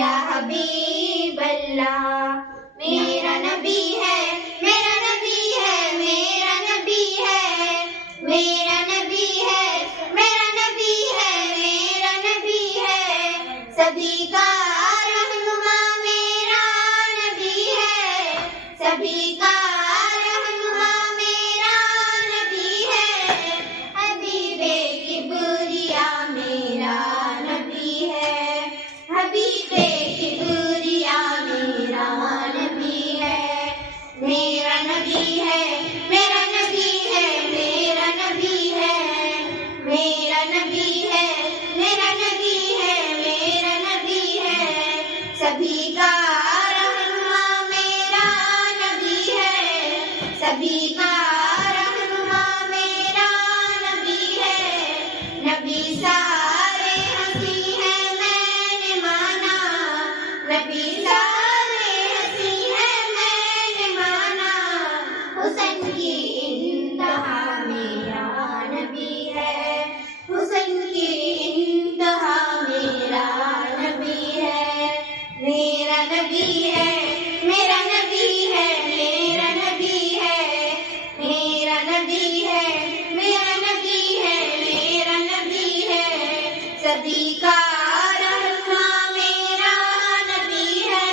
یا حبیب اللہ، میرا نبی ہے، میرا نبی ہے، میرا نبی ہے، میرا نبی ہے، میرا نبی ہے، میرا نبی ہے، سبھی کا رہنما میرا نبی ہے، سبھی کا رہنما میرا نبی ہے، حبیب کبریا میرا نبی ہے، حبیب کبریا میرا نبی ہے، میرا نبی ہے، میرا نبی ہے، میرا نبی ہے، میرا نبی ہے، میرا نبی ہے، میرا نبی ہے، سبھی کا رہنما میرا نبی ہے، سبھی کا رہنما میرا نبی ہے، نبی سارے ہنسی ہیں میں نے مانا، نبی سارے ہنسی ہیں میں نے مانا، حسن کی انتہا میرا نبی ہے، حسن کی انتہا میرا نبی ہے، میرا نبی ہے، میرا نبی ہے، میرا نبی ہے، میرا نبی ہے، میرا نبی ہے، میرا نبی ہے، سبھی کا رہنما میرا نبی ہے،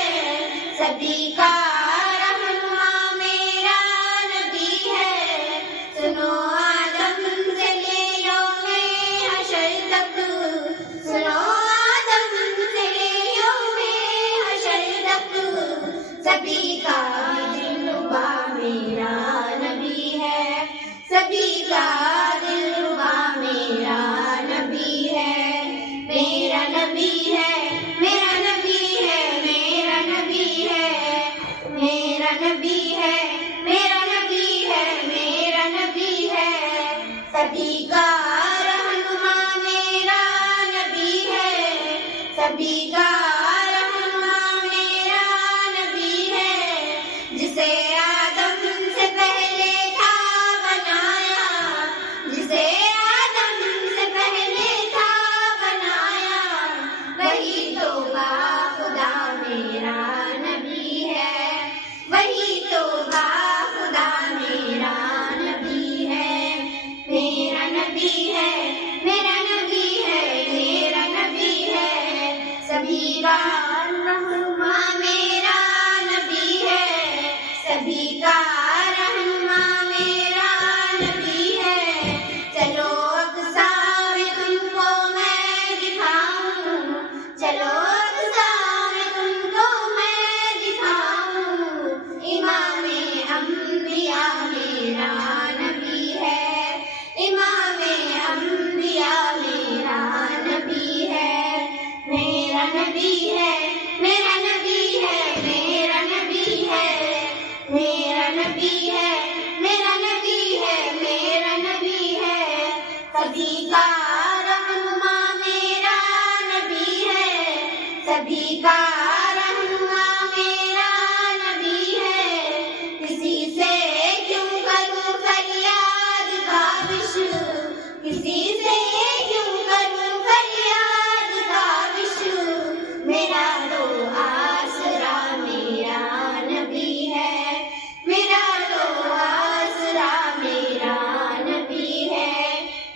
سبھی کا رہنما میرا نبی ہے، سنو آدم سے لے یوم حشر تک، سنو آدم سے لے یوم حشر تک، سبھی کا دلربا میرا نبی ہے، سبھی کا دلربا میرا نبی ہے، میرا نبی ہے، میرا نبی ہے، میرا نبی ہے، میرا نبی ہے، میرا نبی ہے، میرا نبی ہے، سبھی کا رہنما میرا نبی ہے، سبھی کا رہنما میرا نبی ہے، جسے آدم سے پہلے تھا بنایا، جسے آدم سے پہلے تھا بنایا، وہی تو با خدا میرا نبی ہے، وہی تو با خدا میرا نبی ہے، میرا نبی ہے، میرا نبی ہے، میرا نبی ہے، سبھی کا رہنما میرا نبی ہے، سبھی کا رہنما میرا نبی ہے، چلو اقصا میں تم کو میں دکھاؤں، چلو اقصا میں تم کو میں دکھاؤں، امام انبیاء میرا نبی ہے، امام انبیاء میرا نبی ہے، میرا نبی ہے، میرا نبی ہے، میرا نبی ہے، میرا نبی ہے، میرا نبی ہے، میرا نبی ہے، سبھی کا رہنما میرا نبی ہے، سبھی کا رہنما میرا نبی ہے، کسی سے کیوں کروں فریاد کاوش، کسی سے کیوں کروں فریاد کاوش، میرا تو آسرا میرا نبی ہے، میرا تو آسرا میرا نبی ہے،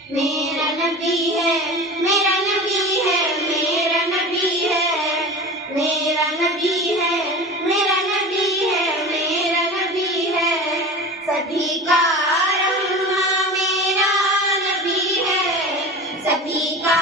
میرا نبی ہے، میرا نبی ہے، میرا نبی ہے، میرا نبی ہے، میرا نبی ہے، میرا نبی ہے، سبھی کا رہنما میرا نبی ہے، سبھی کا